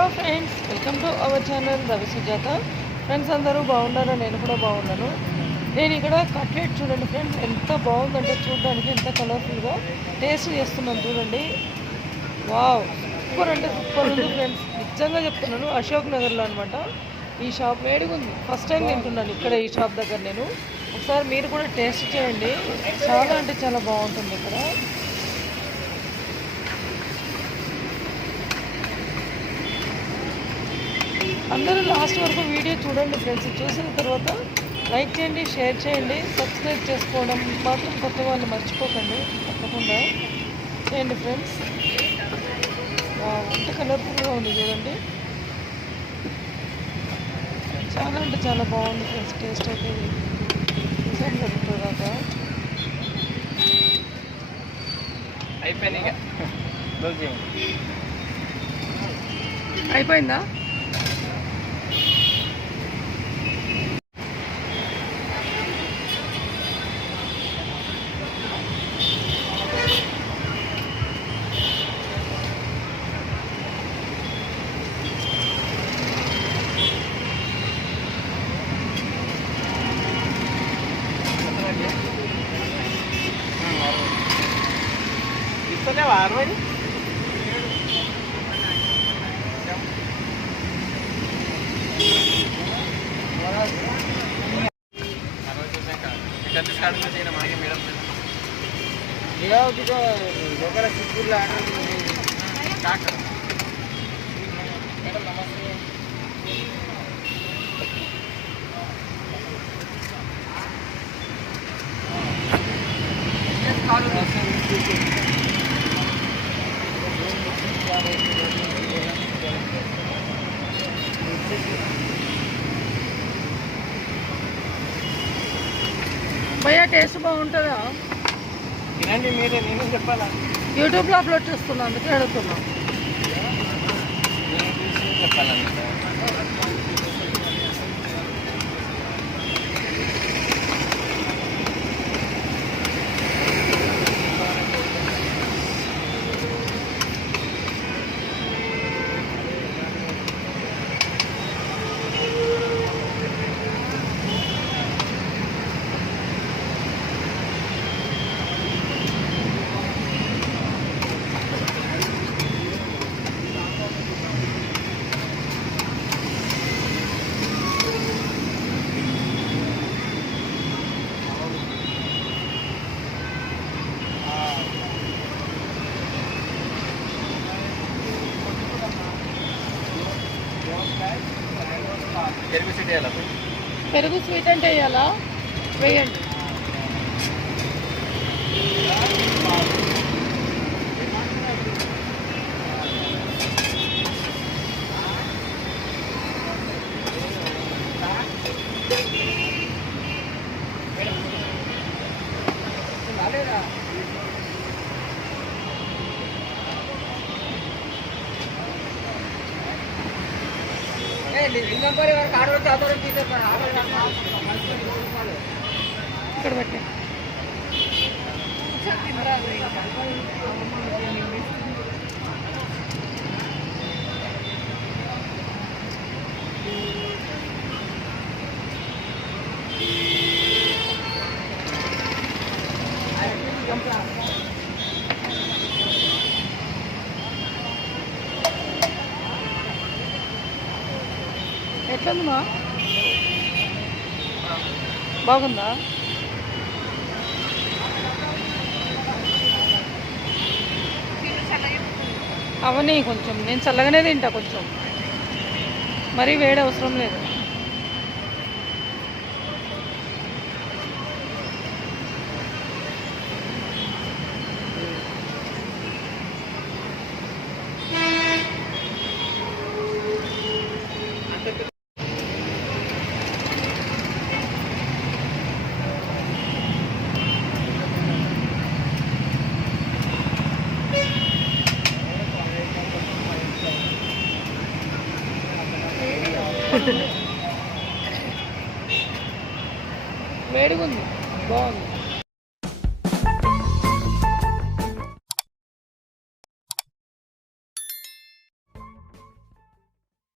Hello friends, welcome to our channel Ravi Sujatha. Friends అందరూ బాగున్నారా? నేను కూడా బాగున్నాను. నేను ఇక్కడ కట్లెట్ చూడండి ఫ్రెండ్స్, ఎంత బాగుందంటే చూడడానికి ఎంత కలర్ఫుల్గా టేస్ట్ చేస్తున్నాను చూడండి. వావ్, సూపర్ అంటే సూపర్ ఉంది ఫ్రెండ్స్. నిజంగా చెప్తున్నాను, అశోక్ నగర్లో అనమాట ఈ షాప్. వేడిగా ఉంది, ఫస్ట్ టైం తింటున్నాను ఇక్కడ ఈ షాప్ దగ్గర. నేను ఒకసారి మీరు కూడా టేస్ట్ చేయండి, చాలా అంటే చాలా బాగుంటుంది ఇక్కడ. అందరూ లాస్ట్ వరకు వీడియో చూడండి ఫ్రెండ్స్. చూసిన తర్వాత లైక్ చేయండి, షేర్ చేయండి, సబ్స్క్రైబ్ చేసుకోవడం మాత్రం కొత్త వాళ్ళు మర్చిపోకండి, తప్పకుండా చేయండి ఫ్రెండ్స్. ఎంత కలర్ఫుల్గా ఉంది చూడండి, చాలా అంటే చాలా బాగుంది ఫ్రెండ్స్. టేస్ట్ అయితే చూసాను జరుగుతుందాక అయిపోయిందా? వారం లోకల్ చిత్తూరులో డాక్టర్ మేడం నమస్తే. భయ్యా టేస్ట్ బాగుంటుందా? తినండి మీరే, నేను చెప్పాలా? యూట్యూబ్లో అప్లోడ్ చేస్తున్నాను, అందుకే అడుగుతున్నాను. చెప్పాలండి పెరుగు స్వీట్ వేయాలా? పెరుగు స్వీట్ అంటే వేయాలా? వేయండి. ఇక్కడ పెట్టే ఎట్లుందమ్మా? బాగుందా? అవన్నీ కొంచెం నేను చల్లగానే తింటా, కొంచెం మరీ వేడి అవసరం లేదు.